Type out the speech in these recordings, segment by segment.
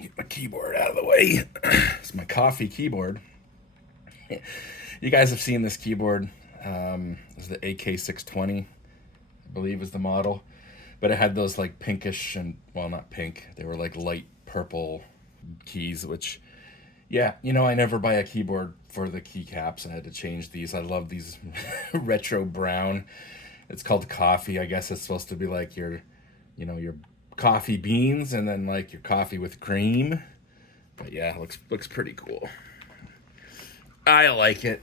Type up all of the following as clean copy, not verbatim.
Get my keyboard out of the way. It's my coffee keyboard. You guys have seen this keyboard. It's the AK620, I believe is the model. But it had those like pinkish and, well, not pink, they were like light purple keys, which, yeah, I never buy a keyboard for the keycaps. I had to change these. I love these retro brown. It's called coffee. I guess it's supposed to be like your coffee beans and then like your coffee with cream. But yeah, looks pretty cool. I like it.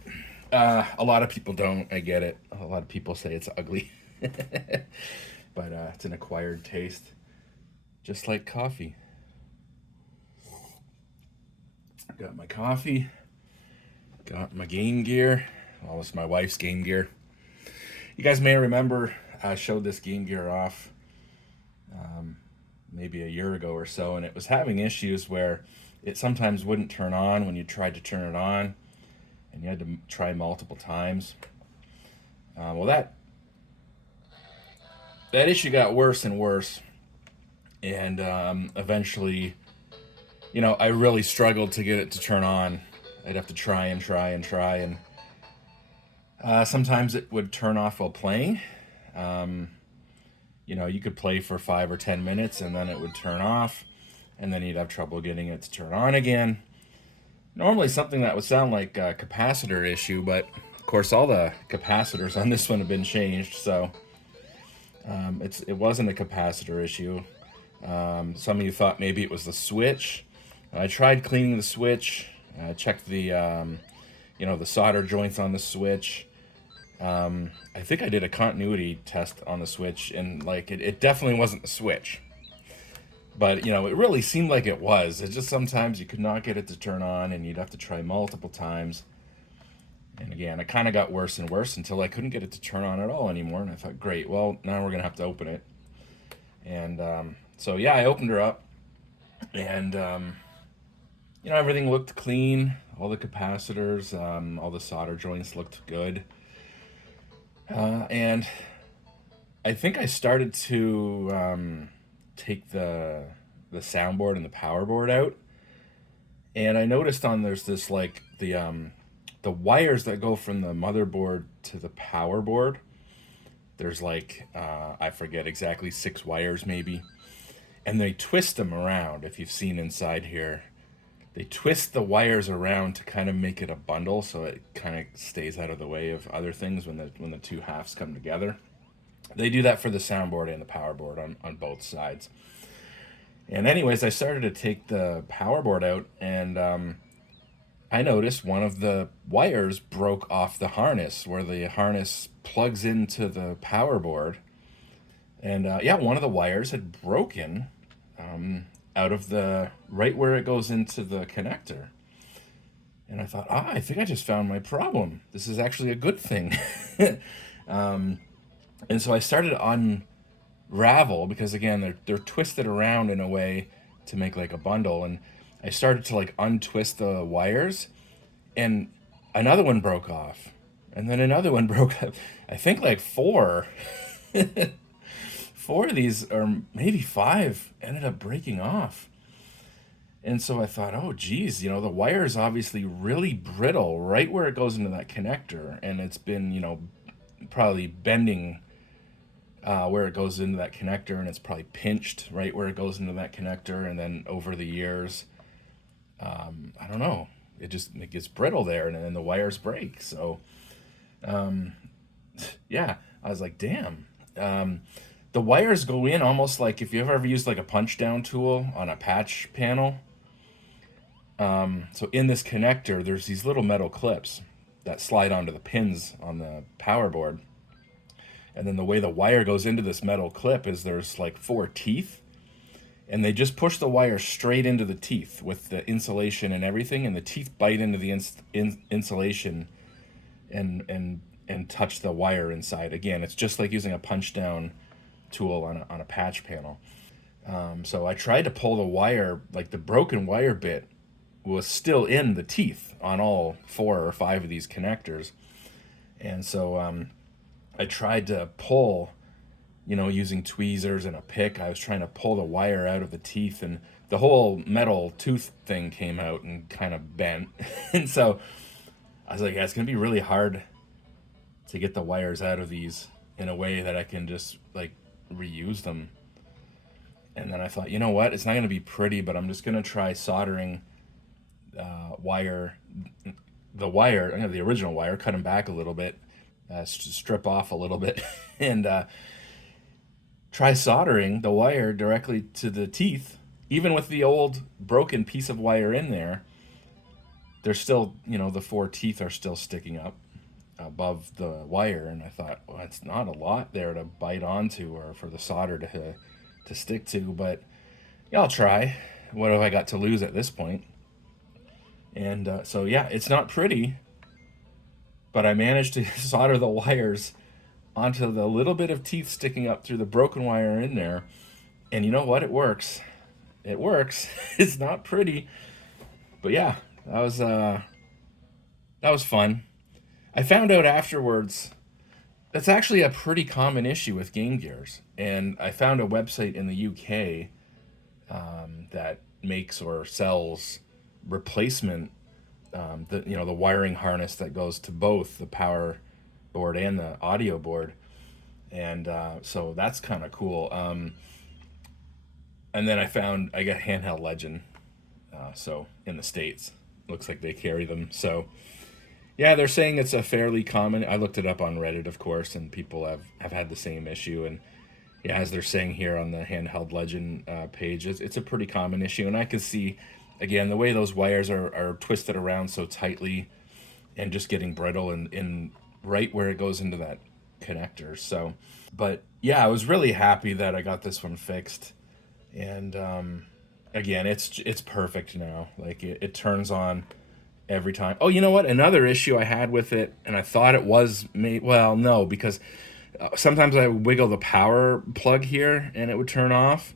A lot of people don't. I get it. A lot of people say it's ugly, but it's an acquired taste, just like coffee. Got my coffee. Got my Game Gear. Well, it's my wife's Game Gear. You guys may remember I showed this Game Gear off maybe a year ago or so, and it was having issues where it sometimes wouldn't turn on when you tried to turn it on, and you had to try multiple times. Well, that issue got worse and worse, and eventually, I really struggled to get it to turn on. I'd have to try and try and try, and sometimes it would turn off while playing. Um, you could play for 5 or 10 minutes, and then it would turn off, and then you'd have trouble getting it to turn on again. Normally something that would sound like a capacitor issue, but of course all the capacitors on this one have been changed, so it wasn't a capacitor issue. Some of you thought maybe it was the switch. I tried cleaning the switch. I checked the solder joints on the switch. I think I did a continuity test on the switch, and like it definitely wasn't the switch. But it really seemed like it was. It's just sometimes you could not get it to turn on, and you'd have to try multiple times. And again, it kind of got worse and worse until I couldn't get it to turn on at all anymore. And I thought, great, well, now we're gonna have to open it. And so yeah, I opened her up, and everything looked clean. All the capacitors, all the solder joints looked good. And I think I started to take the soundboard and the power board out, and I noticed there's this like the wires that go from the motherboard to the power board. There's like I forget exactly 6 wires maybe, and they twist them around. If you've seen inside here, they twist the wires around to kind of make it a bundle, so it kind of stays out of the way of other things when the two halves come together. They do that for the soundboard and the power board on both sides. And anyways, I started to take the power board out, and I noticed one of the wires broke off the harness where the harness plugs into the power board. And yeah, one of the wires had broken out of the right where it goes into the connector. And I thought, I think I just found my problem. This is actually a good thing. And so I started to unravel, because again, they're twisted around in a way to make like a bundle. And I started to like untwist the wires, and another one broke off, and then another one broke up. I think like four of these, or maybe five, ended up breaking off. And so I thought, oh geez, the wire is obviously really brittle right where it goes into that connector, and it's been probably bending where it goes into that connector, and it's probably pinched right where it goes into that connector, and then over the years, I don't know, it gets brittle there, and then the wires break. So yeah, I was like, damn. The wires go in almost like if you've ever used like a punch down tool on a patch panel. So in this connector, there's these little metal clips that slide onto the pins on the power board. And then the way the wire goes into this metal clip is there's like 4 teeth, and they just push the wire straight into the teeth with the insulation and everything, and the teeth bite into the insulation and touch the wire inside. Again, it's just like using a punch down tool on a patch panel. So I tried to pull the wire, like the broken wire bit was still in the teeth on all 4 or 5 of these connectors. And so I tried to pull using tweezers and a pick. I was trying to pull the wire out of the teeth, and the whole metal tooth thing came out and kind of bent. And so I was like, yeah, it's going to be really hard to get the wires out of these in a way that I can just like reuse them. And then I thought, you know what? It's not going to be pretty, but I'm just going to try soldering wire, the original wire, cut them back a little bit, strip off a little bit, and try soldering the wire directly to the teeth. Even with the old broken piece of wire in there, there's still, the four teeth are still sticking up above the wire. And I thought, well, it's not a lot there to bite onto or for the solder to stick to, but yeah, I'll try. What have I got to lose at this point? And so yeah, it's not pretty, but I managed to solder the wires onto the little bit of teeth sticking up through the broken wire in there. And you know what? It works. It works. It's not pretty, but yeah, that was fun. I found out afterwards that's actually a pretty common issue with Game Gears, and I found a website in the UK that makes or sells replacement, the wiring harness that goes to both the power board and the audio board, and so that's kind of cool. And then I got Handheld Legend, so in the States, looks like they carry them. So yeah, they're saying it's a fairly common. I looked it up on Reddit, of course, and people have had the same issue. And yeah, as they're saying here on the Handheld Legend page, it's a pretty common issue. And I can see, again, the way those wires are twisted around so tightly and just getting brittle in right where it goes into that connector. So, but yeah, I was really happy that I got this one fixed. And again, it's perfect now. Like it turns on every time. Oh, you know what? Another issue I had with it, and I thought it was made. Well, no, because sometimes I would wiggle the power plug here and it would turn off.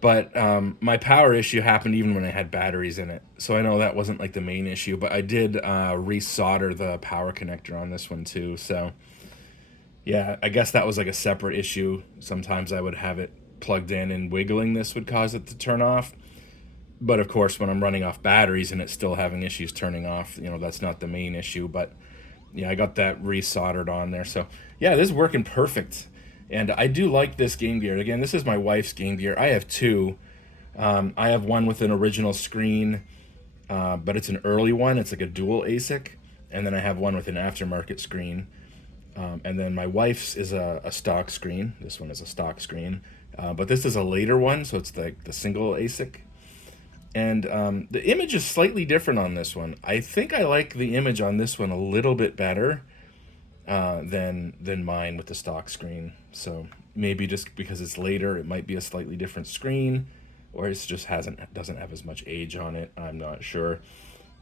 But my power issue happened even when I had batteries in it. So I know that wasn't like the main issue, but I did resolder the power connector on this one too. So yeah, I guess that was like a separate issue. Sometimes I would have it plugged in and wiggling this would cause it to turn off. But of course, when I'm running off batteries and it's still having issues turning off, that's not the main issue. But yeah, I got that resoldered on there. So yeah, this is working perfect. And I do like this Game Gear. Again, this is my wife's Game Gear. I have two. I have one with an original screen, but it's an early one. It's like a dual ASIC. And then I have one with an aftermarket screen. And then my wife's is a stock screen. This one is a stock screen. But this is a later one, so it's the single ASIC. And the image is slightly different on this one. I think I like the image on this one a little bit better than mine with the stock screen. So maybe just because it's later, it might be a slightly different screen, or it just doesn't have as much age on it. I'm not sure,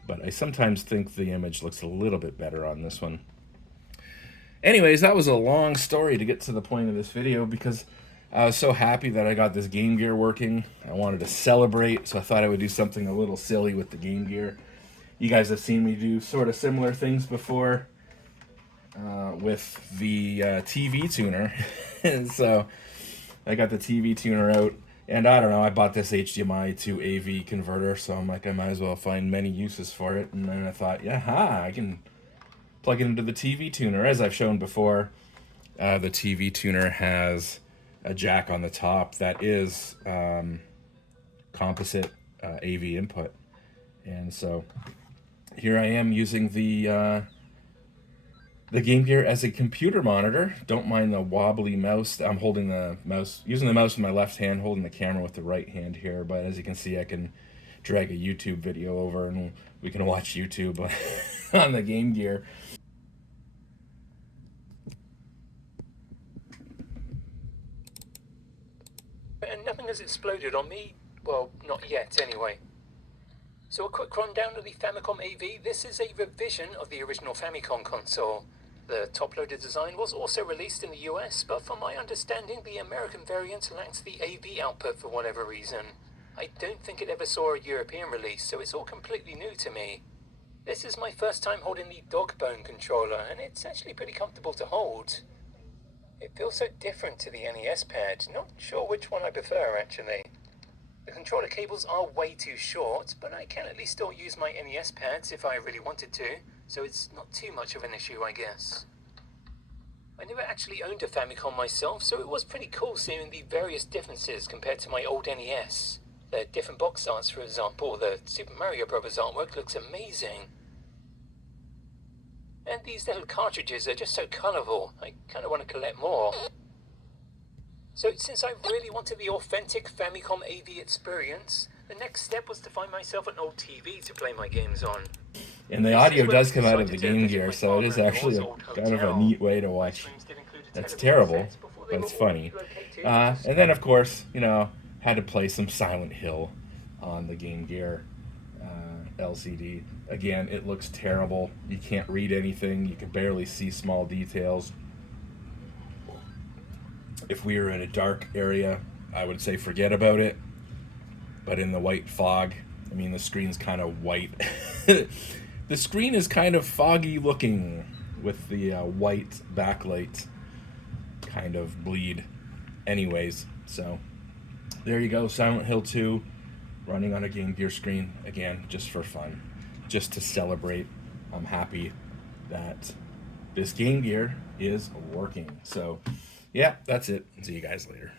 but I sometimes think the image looks a little bit better on this one. Anyways, that was a long story to get to the point of this video because I was so happy that I got this Game Gear working. I wanted to celebrate, so I thought I would do something a little silly with the Game Gear. You guys have seen me do sort of similar things before with the TV tuner. And so I got the TV tuner out, and I don't know, I bought this HDMI to AV converter, so I'm like, I might as well find many uses for it. And then I thought, yeah, I can plug it into the TV tuner. As I've shown before, the TV tuner has a jack on the top that is composite AV input, and so here I am using the Game Gear as a computer monitor. Don't mind the wobbly mouse. I'm holding the mouse, using the mouse in my left hand, holding the camera with the right hand here. But as you can see, I can drag a YouTube video over, and we can watch YouTube on the Game Gear. And nothing has exploded on me. Well, not yet, anyway. So a quick rundown of the Famicom AV. This is a revision of the original Famicom console. The top-loaded design was also released in the US, but from my understanding, the American variant lacks the AV output for whatever reason. I don't think it ever saw a European release, so it's all completely new to me. This is my first time holding the Dogbone controller, and it's actually pretty comfortable to hold. It feels so different to the NES pad. Not sure which one I prefer, actually. The controller cables are way too short, but I can at least still use my NES pads if I really wanted to, so it's not too much of an issue, I guess. I never actually owned a Famicom myself, so it was pretty cool seeing the various differences compared to my old NES. The different box arts, for example, the Super Mario Bros. Artwork looks amazing. And these little cartridges are just so colourful, I kind of want to collect more. So since I really wanted the authentic Famicom AV experience, the next step was to find myself an old TV to play my games on. And the This audio is where does we come out of the decided to Game visit Gear, my so it is actually father-in-law's a old kind of a hotel. neat way to These watch. rooms did include a That's television terrible, set before they but were it's all funny. relocated. And then, of course, you know, had to play some Silent Hill on the Game Gear LCD. Again, it looks terrible. You can't read anything. You can barely see small details. If we were in a dark area, I would say forget about it. But in the white fog, I mean, the screen's kind of white. The screen is kind of foggy looking with the white backlight kind of bleed. Anyways, so there you go. Silent Hill 2 running on a Game Gear screen. Again, just for fun. Just to celebrate. I'm happy that this Game Gear is working. So, yeah, that's it. See you guys later.